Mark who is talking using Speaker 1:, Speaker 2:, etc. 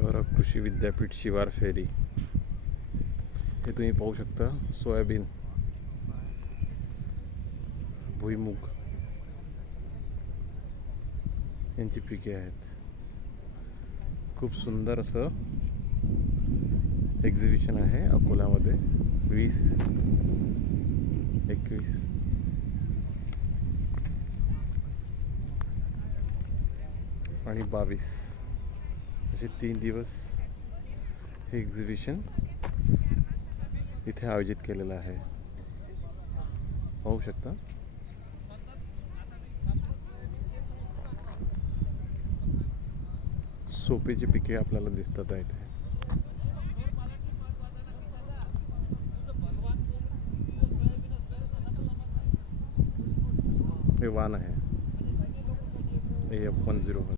Speaker 1: कृषी विद्यापीठ शिवार फेरी. हे तुम्ही पाहू शकता. सोयाबीन. भुईमुग. यांची पिके आहेत. खूप सुंदर असं एक्झिबिशन आहे अकोल्यामध्ये. वीस. एकवीस. आणि बावीस. असे तीन दिवस एक्झिबिशन इथे आयोजित केलेलं आहे. पाहू शकता? सोपेची पिके आपल्याला दिसतात आहेत. हे वान आहे. F one one